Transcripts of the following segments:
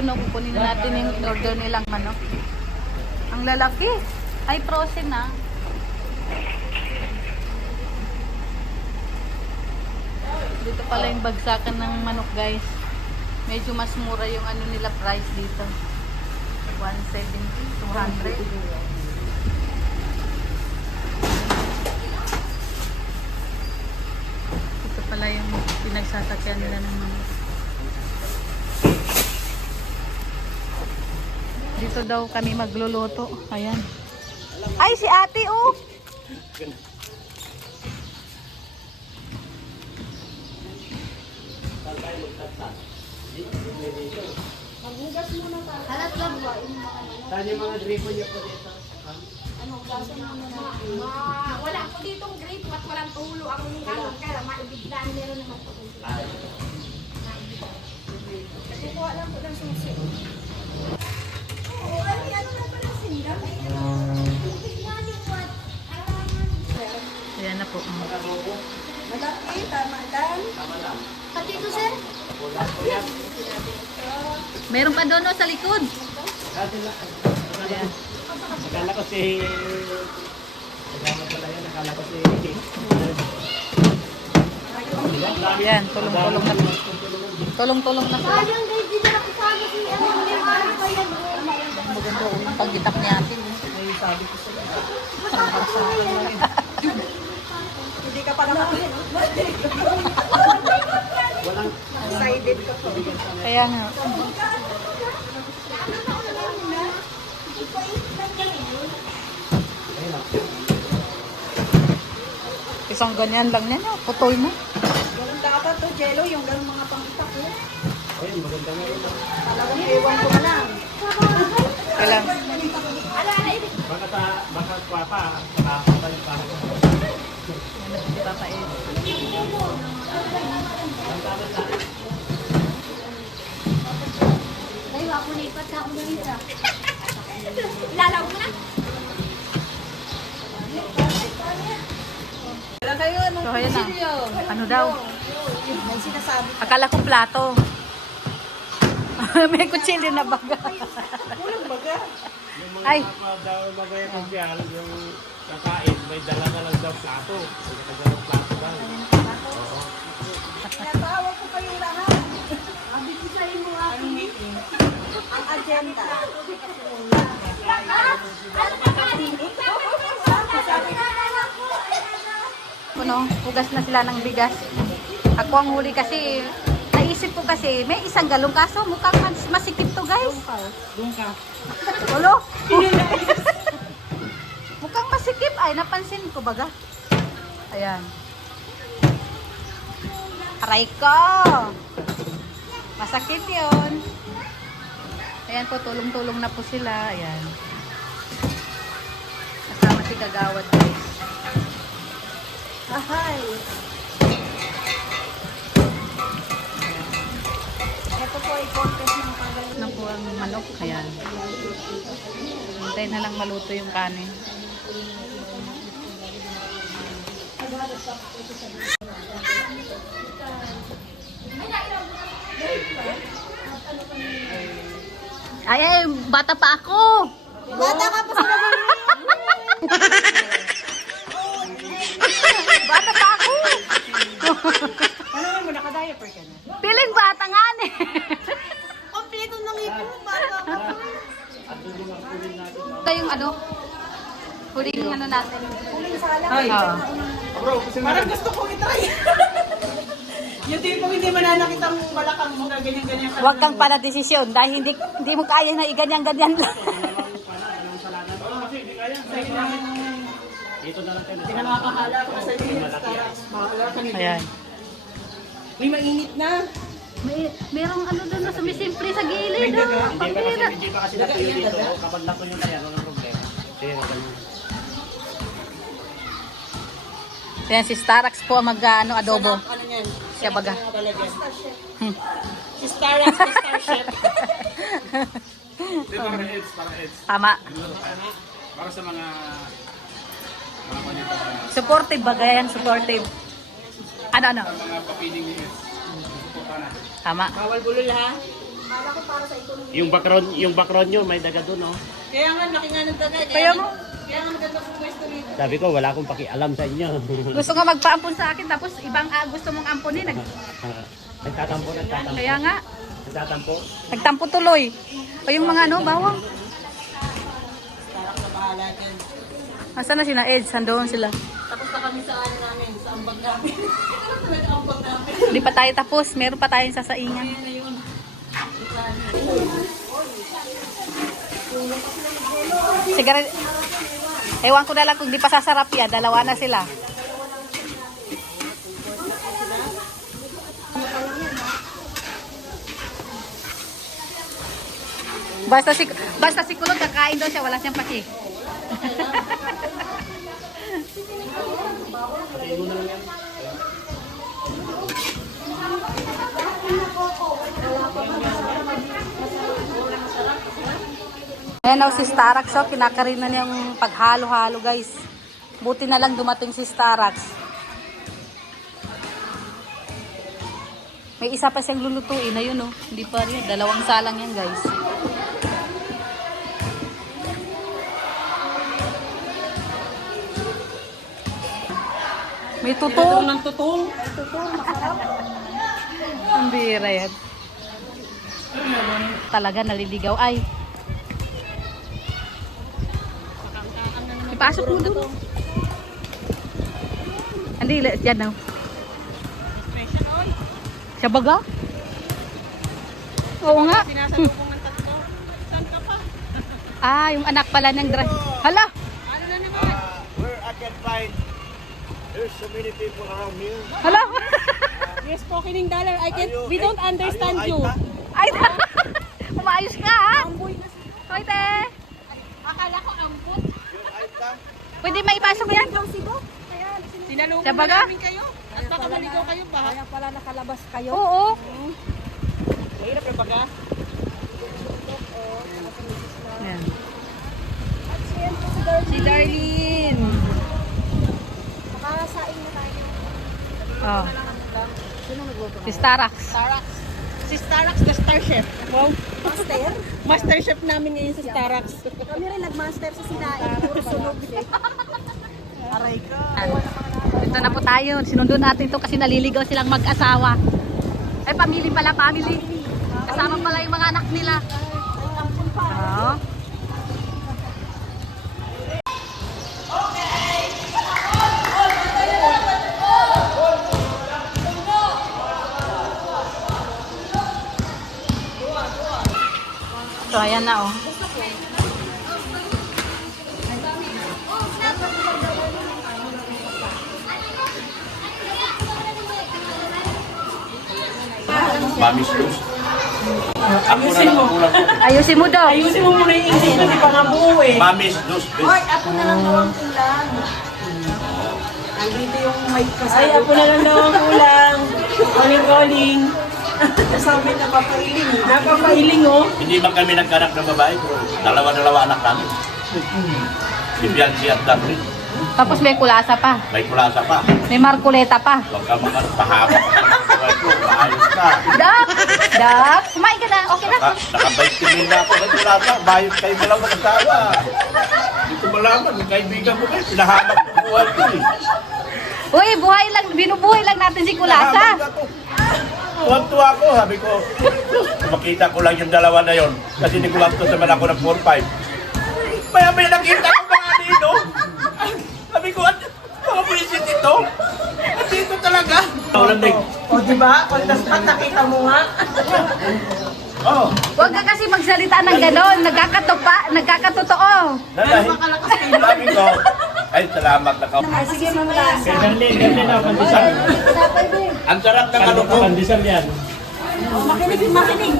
puno, kukunin na natin yung order nilang manok. Ang lalaki. Ay, frozen na. Dito pala yung bagsakan ng manok, guys. Medyo mas mura yung ano nila price dito. 170, 200. Ito pala yung pinagsasakyan nila ng manok. Dito daw kami magluluto. Ayan. Ay, si ate, oh! Maghugas muna pa. Halat lang ba? Saan yung mga gripo niyo po dito? Ano, hugasan muna na. Wala po ditong grape at walang tulo ang galon. Kaya maibiglaan meron naman po tulo. Kukuha lang po ng susi. Oo, ay ano na pala sinda? Ayan na po. Malaki, tama lang. Pati ito, sir? Meron pa doon, oh, sa likod. Ayan. Akala ko si... Akala pala yan. Akala ko si... Ayan, tulong-tulong na. Tulong-tulong na sila. Sayang, guys, di na nakasama si Maganda yung paggitak ni ate. May sabi ko sila. Hindi ka pa naman. Walang... Excited ka po. Kaya nga. Isang ganyan lang yan, oh. Putol mo. Yung dapat to, Jello, yung ganun mga pangkitak yun. Ayun, maganda nga yun. Talagang ewan ko na lang. Kailang. Baka papa, nakakapal pa. Yan na si Papa Ed. Ay, wako na ipat sa ako na isa. Lalaw mo na. Wala kayo, anong So, ayan na. kusilyo? Ano daw? May sinasabi. Akala ko plato. May kutsilyo na baga. Walang baga. Yung mga Ay. daw bagay ng piyal, yung kakain, may dala-dala daw plato. May dala plato daw. Tinatawag ko kayong lahat. Abibisahin mo ako. Ang agenda. Puno, hugas na sila ng bigas. Ako ang huli kasi, naisip ko kasi, may isang galong kaso, mukhang masikip to, guys. Doon ka. Ulo? Mukhang masikip. Ay, napansin ko baga. Ayan. Aray ko! Masakit yun. Ayan po, tulong-tulong na po sila. Ayan. Kasama si Kagawad, guys. Ahay. Ito po ay contest ng pagaling. Ano po ang manok? Ayan. Hintayin na lang maluto yung kanin. Ay, bata pa ako! Bata ka pa sa Bata pa ako! Ano mo, naka-diaper ka na? Piling bata nga eh. Kompleto ng ipin mo, bata ka. Kayong ano? Huling ano natin. Huling salang. Oo. Parang gusto kong itry. Yung tipo hindi mananakit ang balakang mo, ganyan-ganyan ka. Huwag kang panadesisyon dahil hindi mo kaya na iganyan-ganyan lang. Dito na lang tayo. Hindi na makakala ko sa inyo. Makakala ka nito. Ayan. Uy, mainit na. Merong ano doon na sumisimpre sa gilid. Hindi pa kasi natuyo dito. Kapag natuyo na yan, walang problema. Kaya ganyan. Ayan, si Starax po ang mag-ano, adobo. Ano yan? Siya baga. Hmm. Si Starax, si Star Chef. Para heads, para heads. Tama. Para sa mga panito, Supportive baga yan, supportive. Ano? mga papiling ni heads. Tama. Bawal bulol ha. Mala ko para sa ito. Yung background nyo, may daga doon, oh. Kaya nga, laki nga ng daga. Kaya mo, Kaya nga maganda po pwesto nito. Sabi ko, wala akong pakialam sa inyo. gusto nga magpaampun sa akin, tapos ibang gusto mong ampunin. Nagtatampo. Kaya nga, Nagtatampo. nagtampo tuloy. O yung mga ano, bawang. Asan na sila, Ed? Sandoon sila. Tapos na kami sa ano namin, sa ambag namin. Sa ambag namin. Hindi pa tayo tapos, meron pa tayong sasaingan. Sigara, ewan ko na lang kung di pa sasarap yan, dalawa na sila. Basta si Kulot kakain daw siya, wala siyang paki. Ayan o si Starax, so kinakarin na niyang paghalo-halo guys. Buti na lang dumating si Starax. May isa pa siyang lulutuin, ayun o. Hindi pa rin, dalawang salang yan guys. May tutong. Ng tutong. Ang bira yan. Talaga naliligaw. Ay. Ipasok mo doon. Hindi, yan na. Siya baga? Oo nga. Sinasalubong ng tatlo. Saan ka pa? Ah, yung anak pala ng Hala! Ano na naman? Where I can find, there's so many people around here. Hala! Yes po, kining dollar. We don't understand you. Ay, umayos ka ha? Amboy na siya. Hoy, te! Akala ko ambot. Pwede maipasok yan? Sinalubong Siya baga? namin kayo. At baka maligaw kayo ba? Kaya pala nakalabas kayo. Oo. Mahirap na baga. Yan. Si Darlene. Makasain na tayo. Oh. Sino nagluto? Si Starax. Starax. Si Starax, the star chef. Wow. Master? Master chef namin ngayon si Starax. Kami rin nagmaster sa sinain. Puro sunog. Aray ka. Ito na po tayo. Sinundo natin to kasi naliligaw silang mag-asawa. Ay, family pala, family. Kasama pala yung mga anak nila. Oo. So, ayan na oh. Mami Slus. Ako na lang ang kulang ko. Ayusin mo daw. Ayusin mo muna yung isip ko, di pa nga buo eh. Mami Slus. Hoy, ako na lang daw ang kulang. Nandito yung mic kasama. Ay, ako na lang daw ang kulang. Calling. Sabi na papailing. Napapailing oh. Hindi man kami nagkanak ng babae, pero dalawa-dalawa anak namin. Si Bianchi at Darwin. Tapos may kulasa pa. May kulasa pa. May markuleta pa. Huwag ka pahaba. Maayos ka. Dap! Dap! Kumain ka na. Okay na. Naka-20 na ako. May kulasa. Bayos kayo dalawa mag-asawa. Hindi ko malaman. Yung kaibigan ko kayo. Pinahanap ko buhay ko eh. Uy, buhay lang. Binubuhay lang natin si kulasa. Tuwan-tuwa ako. Sabi ko, makita ko lang yung dalawa na yon. Kasi hindi ko lang ito naman ako ng 4-5. Maya-maya nakita ko mga dito. Sabi ko, mga pulisit ito. At dito talaga. O diba? Pagdaspat nakita mo nga. Oo. Huwag ka kasi magsalita ng gano'n. Nagkakatotoo. Sabi ko, ay salamat na ka. Ay, sige, mamaya. Ganyan na, pandesal. Ang sarap ng ano ko. Pandesal yan. Makinig.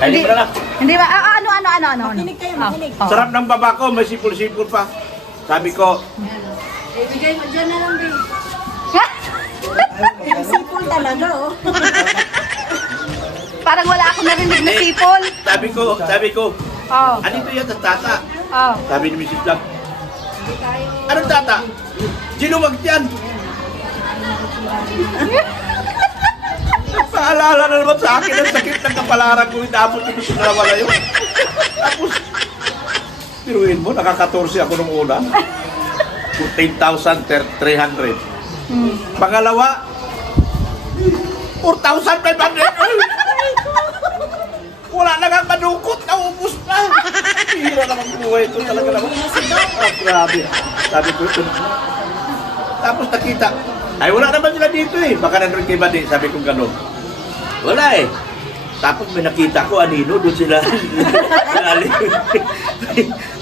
Kaya libre lang. Hindi ba? Ano? Makinig kayo, makinig. Oh. Sarap ng baba ko, may sipul-sipul pa. Sabi ko, Ibigay mo dyan na lang, babe. May sipol talaga, oh. Parang wala akong narinig na sipol. sabi ko, Oh. anito yan, tata? Oh. Sabi ni Mrs. Lang, anong tata? Ginuwag yan. Nagpaalala na naman sa akin ang sakit ng kapalaran ko. Inabot ko sa dalawa na yun. Tapos, piruin mo, nakaka-14 ako nung una. 14,300. Pangalawa, 4,500. Wala na nga manukot, naubos na. Hira naman buhay ito talaga naman. Grabe. Sabi ko ito. Tapos nakita, ay wala naman sila dito eh. Baka nandun kay Badi, sabi ko gano'n. Wala eh. Tapos may nakita ko, anino, doon sila.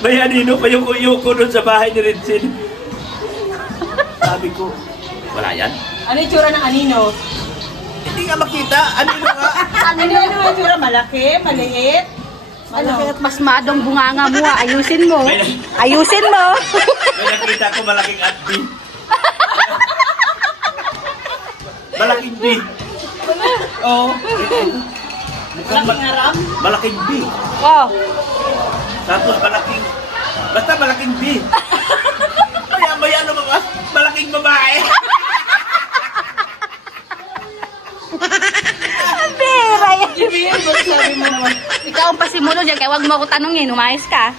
May anino pa yung ko doon sa bahay ni Rinsin. Sabi ko, wala yan. Ano yung tsura ng anino? Hindi nga makita, anino nga. Ano yung tsura? Malaki? Maliit? Ano? Mas madong bunganga mo, ayusin mo. Ayusin mo. May nakita ko malaking adbi. Malaking B. Oo. Malaking haram? Malaking B. Wow. Tapos malaking, basta malaking B. Kaya may ano mga, malaking babae. Ang bira yan. Ibigay mo, sabi mo naman. Ikaw ang pasimulo dyan, kaya huwag mo ako tanongin, umayos ka.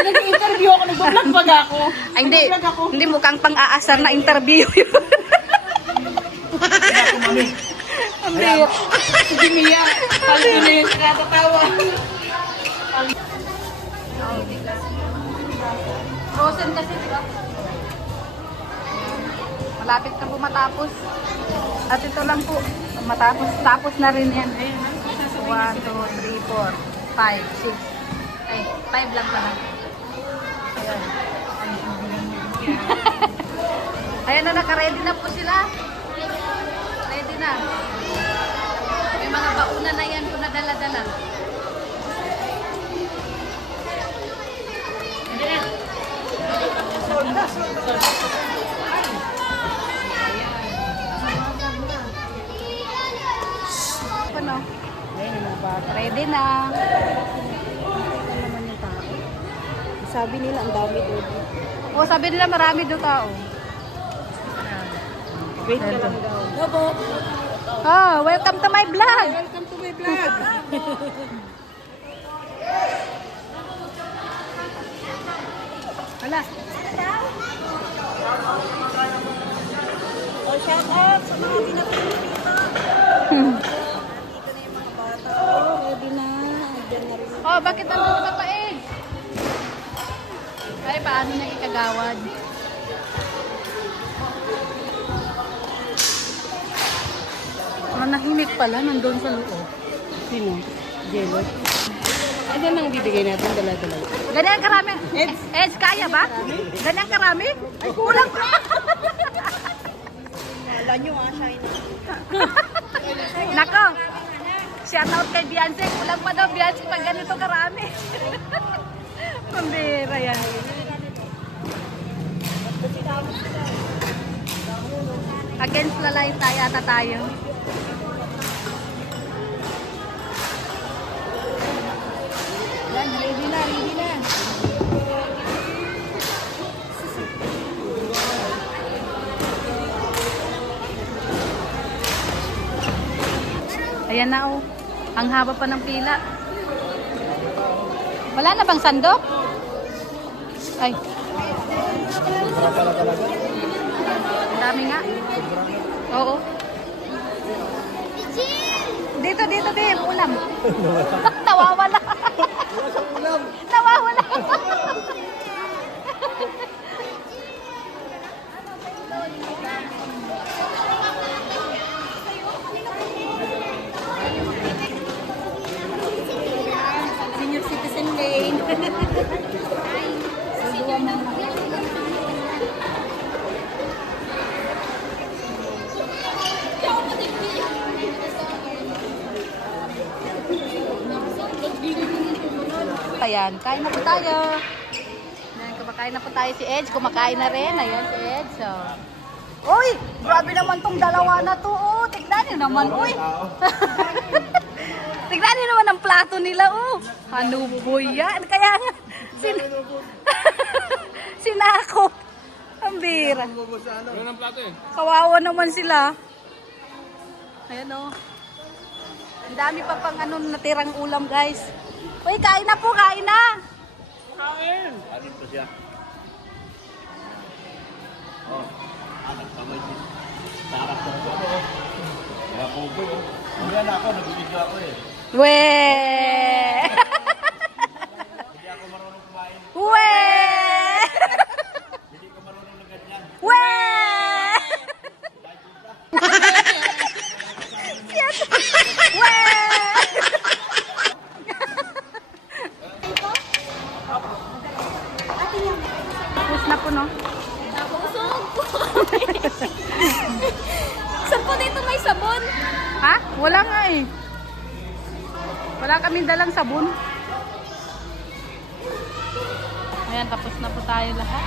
Nag-interview ako, nag-vlog pag ako. Ay, hindi. Nag-vlog ako. Hindi mukhang pang-aasar na interview yun. Kaya ako mami. Ang bira. Sige, Mia. Halto na yun sa katatawa. Frozen kasi, di ba? Malapit na po matapos. At ito lang po, matapos. Tapos na rin yan. 1, 2, 3, 4, 5, 6. Ay, 5 lang pala. Ayan. Ayan na, naka-ready na po sila. Ready na. May mga bauna na yan kung nadala-dala. Ano? Ready na. Sabi nila, ang dami doon. O, sabi nila marami daw tao. Wait ka lang daw. Opo. Oh, welcome to my vlog. Welcome to my vlog. Wala. Oh, shout out sa mga pinapili dito. Dito na yung mga bata. Oh, ready na. Diyan na rin. Oh, bakit nandun ka pa eh? Ay, paano na ikagawad? Manahimik pala, nandun sa loob. Sino? Jello. Ano nang bibigay natin dala-dala? Ganyan karami. Eds, kaya ba? Ganyan karami? Ay, kulang pa. Wala nyo shiny. Nako, shout out kay Beyonce. Kulang pa daw Beyonce pag ganito karami. Pambira yan. Against the light tayo ata tayo. Yan, ready na, ready na. Ayan na oh. Ang haba pa ng pila. Wala na bang sandok? Ay. Ang dami nga. Oo. Dito, dito, babe. Ulam. Nawawala. Nawawala. Senior Citizen Lane. Ayan, kain na po tayo. Ayan, kumakain na po tayo si Edge. Kumakain na rin. Ayan si Edge. So. Uy! Grabe naman tong dalawa na to. Oh, tignan niyo naman. Uy! Tignan niyo naman ang plato nila. Oh, ano po yan? Kaya nga, sinakop. Ang bira. Kawawa naman sila. Ayan oh. Ang dami pa pang ano natirang ulam, guys. Uy, kain na po, kain na. Ano to siya? Oh, anak pa mo yun. Sarap ko ako. Kaya po po. Hindi na ako, nag-video ako eh. Weh! Hindi ako marunong kumain. Weh! Hindi ko marunong na ganyan. Weh! Yes! Weh! Tapos na po, no? Nabusog po. Saan po dito may sabon? Ha? Wala nga eh. Wala kaming dalang sabon. Ayan, tapos na po tayo lahat.